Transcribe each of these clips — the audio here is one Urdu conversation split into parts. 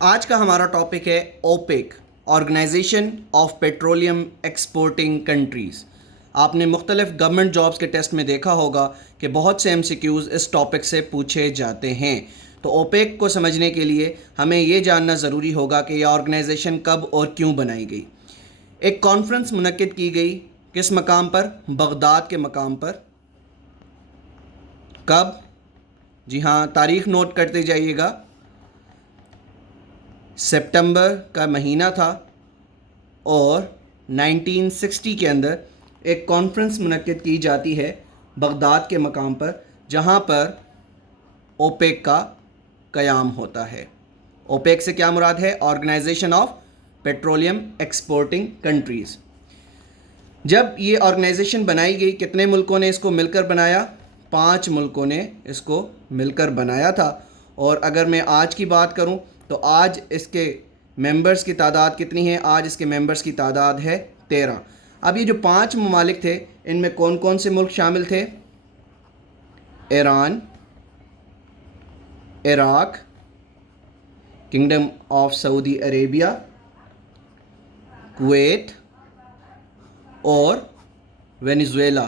آج کا ہمارا ٹاپک ہے OPEC, organisation of petroleum exporting countries. آپ نے مختلف گورنمنٹ جابز کے ٹیسٹ میں دیکھا ہوگا کہ بہت سے MCQs اس ٹاپک سے پوچھے جاتے ہیں۔ تو اوپیک کو سمجھنے کے لیے ہمیں یہ جاننا ضروری ہوگا کہ یہ آرگنائزیشن کب اور کیوں بنائی گئی۔ ایک کانفرنس منعقد کی گئی، کس مقام پر؟ بغداد کے مقام پر۔ کب؟ جی ہاں، تاریخ نوٹ کرتے جائیے گا۔ سپتمبر کا مہینہ تھا اور 1960 کے اندر ایک کانفرنس منعقد کی جاتی ہے بغداد کے مقام پر، جہاں پر اوپیک کا قیام ہوتا ہے۔ اوپیک سے کیا مراد ہے؟ Organisation of petroleum exporting countries. جب یہ آرگنائزیشن بنائی گئی، کتنے ملکوں نے اس کو مل کر بنایا؟ 5 ملکوں نے اس کو مل کر بنایا تھا۔ اور اگر میں آج کی بات کروں تو آج اس کے ممبرز کی تعداد کتنی ہے؟ آج اس کے ممبرز کی تعداد ہے 13۔ اب یہ جو 5 ممالک تھے، ان میں کون کون سے ملک شامل تھے؟ Iran, Iraq, kingdom of Saudi Arabia, Kuwait اور وینیزویلا۔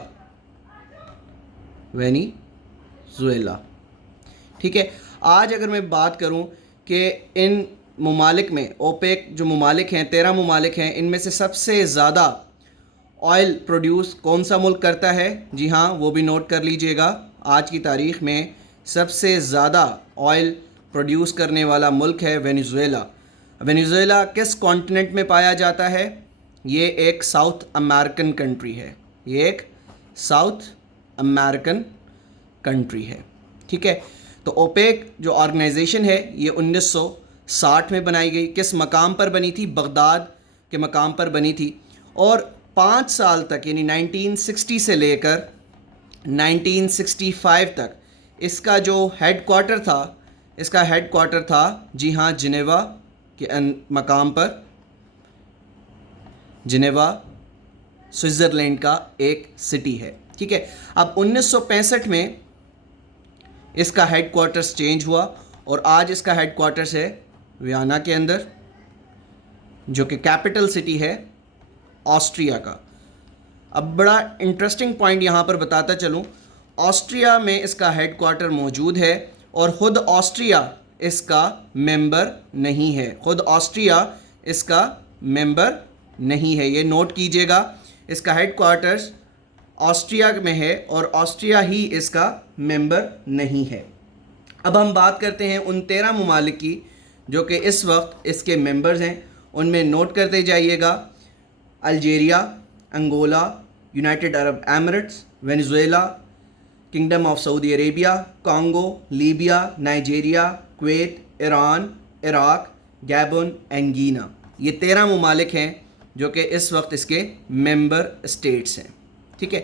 ٹھیک ہے، آج اگر میں بات کروں کہ ان ممالک میں، اوپیک جو ممالک ہیں 13 ممالک ہیں، ان میں سے سب سے زیادہ آئل پروڈیوس کون سا ملک کرتا ہے؟ جی ہاں، وہ بھی نوٹ کر لیجئے گا۔ آج کی تاریخ میں سب سے زیادہ آئل پروڈیوس کرنے والا ملک ہے وینیزویلا۔ وینیزویلا کس کانٹیننٹ میں پایا جاتا ہے؟ یہ ایک ساؤتھ امریکن کنٹری ہے۔ یہ ایک ساؤتھ امریکن کنٹری ہے۔ ٹھیک ہے، تو اوپیک جو آرگنائزیشن ہے یہ 1960 میں بنائی گئی۔ کس مقام پر بنی تھی؟ بغداد کے مقام پر بنی تھی، اور 5 سال تک، یعنی 1960 سے لے کر 1965 تک اس کا جو ہیڈ کوارٹر تھا، جی ہاں، جنیوا کے مقام پر، جنیوا سوئٹزرلینڈ کا ایک سٹی ہے۔ ٹھیک ہے، اب 1965 میں اس کا ہیڈ کوارٹرز چینج ہوا اور آج اس کا ہیڈ کوارٹرز ہے ویانا کے اندر، جو کہ کیپٹل سٹی ہے آسٹریا کا۔ اب بڑا انٹرسٹنگ پوائنٹ یہاں پر بتاتا چلوں، آسٹریا میں اس کا ہیڈ کوارٹر موجود ہے اور خود آسٹریا اس کا ممبر نہیں ہے۔ خود آسٹریا اس کا ممبر نہیں ہے، یہ نوٹ کیجئے گا۔ اس کا ہیڈ کوارٹرز آسٹریا میں ہے اور آسٹریا ہی اس کا ممبر نہیں ہے۔ اب ہم بات کرتے ہیں ان 13 ممالک کی جو کہ اس وقت اس کے ممبرز ہیں۔ ان میں نوٹ کرتے جائیے گا: Algeria, Angola, United Arab Emirates, Venezuela, Kingdom of Saudi Arabia, Congo, Libya, Nigeria, Kuwait, Iran, Iraq, Gabon and Guinea. یہ 13 ممالک ہیں جو کہ اس وقت اس کے ممبر اسٹیٹس ہیں۔ ٹھیک ہے،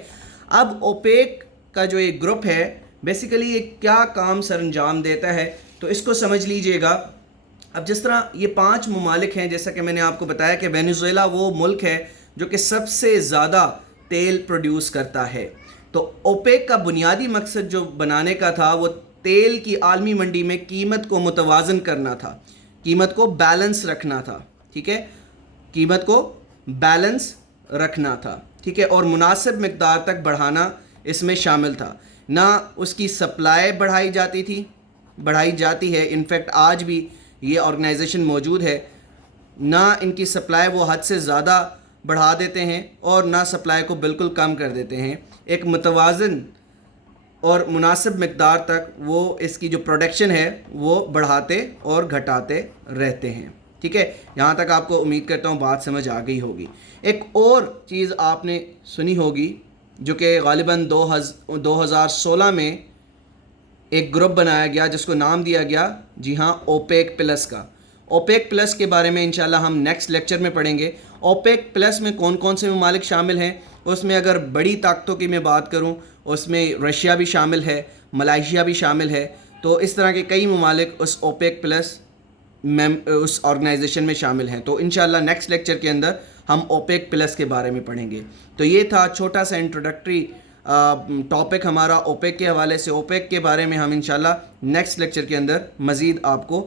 اب اوپیک کا جو ایک گروپ ہے، بیسیکلی یہ کیا کام سر انجام دیتا ہے، تو اس کو سمجھ لیجئے گا۔ اب جس طرح یہ 5 ممالک ہیں، جیسا کہ میں نے آپ کو بتایا کہ وینیزویلا وہ ملک ہے جو کہ سب سے زیادہ تیل پروڈیوس کرتا ہے۔ تو اوپیک کا بنیادی مقصد جو بنانے کا تھا وہ تیل کی عالمی منڈی میں قیمت کو متوازن کرنا تھا، قیمت کو بیلنس رکھنا تھا۔ ٹھیک ہے، قیمت کو بیلنس رکھنا تھا۔ ٹھیک ہے، اور مناسب مقدار تک بڑھانا اس میں شامل تھا۔ نہ اس کی سپلائی بڑھائی جاتی ہے، انفیکٹ آج بھی یہ آرگنائزیشن موجود ہے، نہ ان کی سپلائی وہ حد سے زیادہ بڑھا دیتے ہیں اور نہ سپلائی کو بالکل کم کر دیتے ہیں۔ ایک متوازن اور مناسب مقدار تک وہ اس کی جو پروڈکشن ہے وہ بڑھاتے اور گھٹاتے رہتے ہیں۔ ٹھیک ہے، یہاں تک آپ کو امید کرتا ہوں بات سمجھ آ گئی ہوگی۔ ایک اور چیز آپ نے سنی ہوگی جو کہ غالباً 2016 میں ایک گروپ بنایا گیا جس کو نام دیا گیا، جی ہاں، اوپیک پلس کا۔ اوپیک پلس کے بارے میں انشاءاللہ ہم نیکسٹ لیکچر میں پڑھیں گے۔ اوپیک پلس میں کون کون سے ممالک شامل ہیں؟ اس میں اگر بڑی طاقتوں کی میں بات کروں، اس میں رشیا بھی شامل ہے، ملائیشیا بھی شامل ہے۔ تو اس طرح کے کئی ممالک اس اوپیک پلس اس آرگنائزیشن میں شامل ہیں۔ تو انشاءاللہ نیکسٹ لیکچر کے اندر ہم اوپیک پلس کے بارے میں پڑھیں گے۔ تو یہ تھا چھوٹا سا انٹروڈکٹری ٹاپک ہمارا اوپیک کے حوالے سے۔ اوپیک کے بارے میں ہم انشاءاللہ نیکسٹ لیکچر کے اندر مزید آپ کو